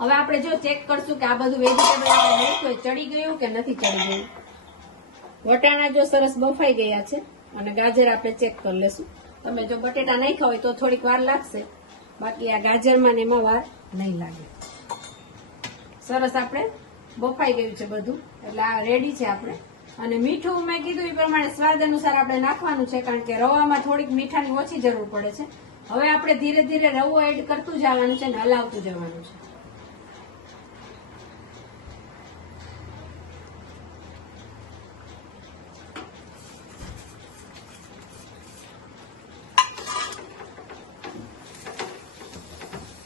હવે આપણે જો ચેક કરશું કે આ બધું વેજીટેબલ આપણે નાખ્યું ચડી ગયું કે નથી ચડી ગયું? વટાણા જો સરસ બફાઈ ગયા છે, અને ગાજર આપણે ચેક કરી લેશું. તમે જો બટેટા નાખ્યા હોય તો થોડીક વાર લાગશે. બાકી આ ગાજરમાં ને એમાં વાર નહીં લાગે. સરસ આપણે બફાઈ ગયું છે બધું. એટલે આ રેડી છે આપણે. અને મીઠું મેં કીધું એ પ્રમાણે સ્વાદ અનુસાર આપણે નાખવાનું છે, કારણ કે રવામાં થોડીક મીઠાની ઓછી જરૂર પડે છે. હવે આપણે ધીરે ધીરે રવો એડ કરતું જવાનું છે ને હલાવતું જવાનું છે.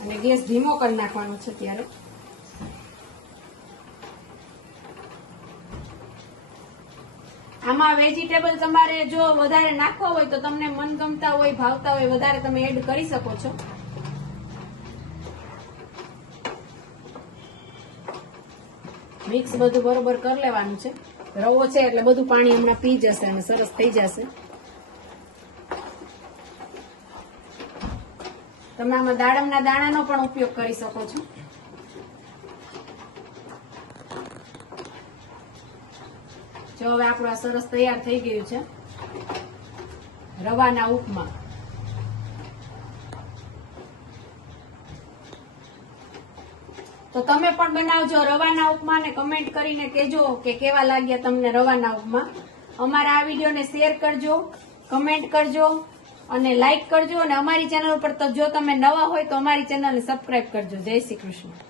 અને ગેસ ધીમો કરી નાખવાનો છે ત્યારે. આમાં વેજીટેબલ તમારે જો વધારે નાખવા હોય તો તમને મનગમતા હોય, ભાવતા હોય, વધારે તમે એડ કરી શકો છો. મિક્સ બધું બરોબર કરી લેવાનું છે. રવો છે એટલે બધું પાણી હમણાં પી જશે અને સરસ થઈ જશે. તમે આમાં દાડમના દાણાનો પણ ઉપયોગ કરી શકો છો. જો હવે આપણું આ સરસ તૈયાર થઈ ગયું છે. રવાના ઉપમા. તો તમે પણ બનાવજો રવાના ઉપમા ને કમેન્ટ કરીને કહેજો કે કેવા લાગ્યા તમને રવાના ઉપમા. અમારા આ વિડીયોને શેર કરજો કમેન્ટ કરજો અને લાઈક કરજો અને અમારી ચેનલ ઉપર જો તમે નવા હોય તો અમારી ચેનલને સબસ્ક્રાઇબ કરજો. જય શ્રી કૃષ્ણ.